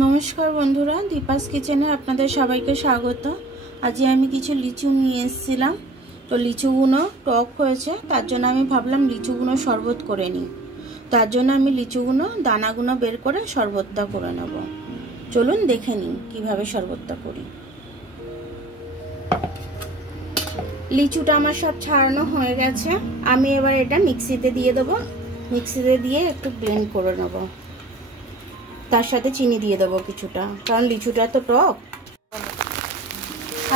নমস্কার বন্ধুরা, দীপাস কিচেনে আপনাদের সবাইকে স্বাগত। আজকে আমি কিছু লিচু নিয়ে এসেছিলাম। তো লিচুগুলো টক হয়েছে, তার জন্য আমি ভাবলাম লিচুগুলো শরবত করে নিই। তার জন্য আমি লিচুগুলো দানাগুলো বের করে শরবতটা করে নেব। চলুন দেখে নিই কীভাবে শরবতটা করি। লিচুটা আমার সব ছাড়ানো হয়ে গেছে। আমি এবার এটা মিক্সিতে দিয়ে দেবো। মিক্সিতে দিয়ে একটু ব্লেন্ড করে নেব। তার সাথে চিনি দিয়ে দেবো কিছুটা, কারণ লিচুটা তো টক।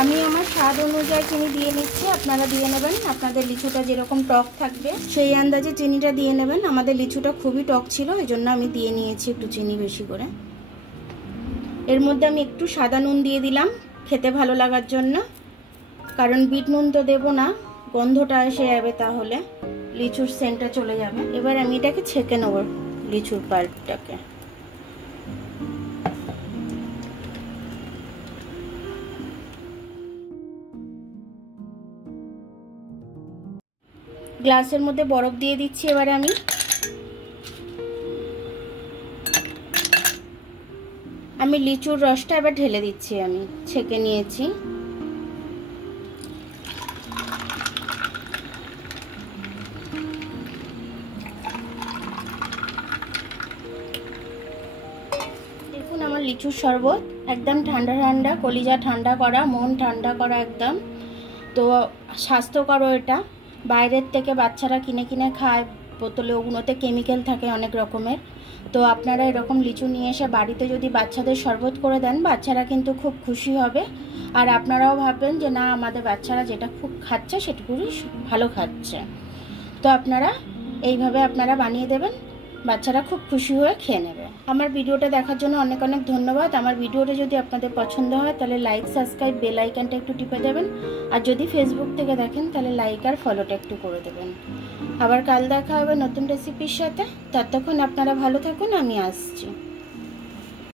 আমি আমার স্বাদ অনুযায়ী চিনি দিয়ে নিচ্ছি, আপনারা দিয়ে নেবেন। আপনাদের লিচুটা যেরকম টক থাকবে সেই আন্দাজে চিনিটা দিয়ে নেবেন। আমাদের লিচুটা খুবই টক ছিল, এই জন্য আমি দিয়ে নিয়েছি একটু চিনি বেশি করে। এর মধ্যে আমি একটু সাদা নুন দিয়ে দিলাম খেতে ভালো লাগার জন্য, কারণ বিট নুন তো দেবো না, গন্ধটা এসে যাবে, তাহলে লিচুর সেন্টটা চলে যাবে। এবার আমি এটাকে ছেঁকে নেব, লিচুর পাল্পটাকে। গ্লাসের মধ্যে বরফ দিয়ে দিচ্ছি। এবারে আমি লিচুর রসটা এবার ঢেলে দিচ্ছি। আমি ছেঁকে নিয়েছি। দেখুন আমার লিচুর শরবত একদম ঠান্ডা ঠান্ডা, কলিজা ঠান্ডা করা, মন ঠান্ডা করা একদম। তো স্বাস্থ্যকর এটা। বাইরের থেকে বাচ্চারা কিনে কিনে খায়, বোতলে ওগুলোতে কেমিক্যাল থাকে অনেক রকমের। তো আপনারা এরকম লিচু নিয়ে এসে বাড়িতে যদি বাচ্চাদের শরবত করে দেন, বাচ্চারা কিন্তু খুব খুশি হবে। আর আপনারাও ভাববেন যে না, আমাদের বাচ্চারা যেটা খুব খাচ্ছে সেটুকুই ভালো খাচ্ছে। তো আপনারা এইভাবে আপনারা বানিয়ে দেবেন, বাচ্চারা খুব খুশি হয়ে খেয়ে নেবে। আমার ভিডিওটা দেখার জন্য অনেক অনেক ধন্যবাদ। আমার ভিডিওটা যদি আপনাদের পছন্দ হয় তাহলে লাইক, সাবস্ক্রাইব, বেল আইকনটা একটু টিপে দেবেন। আর যদি ফেসবুক থেকে দেখেন তাহলে লাইক আর ফলোটা একটু করে দেবেন। আবার কাল দেখা হবে নতুন রেসিপির সাথে। ততক্ষণ আপনারা ভালো থাকুন, আমি আসছি।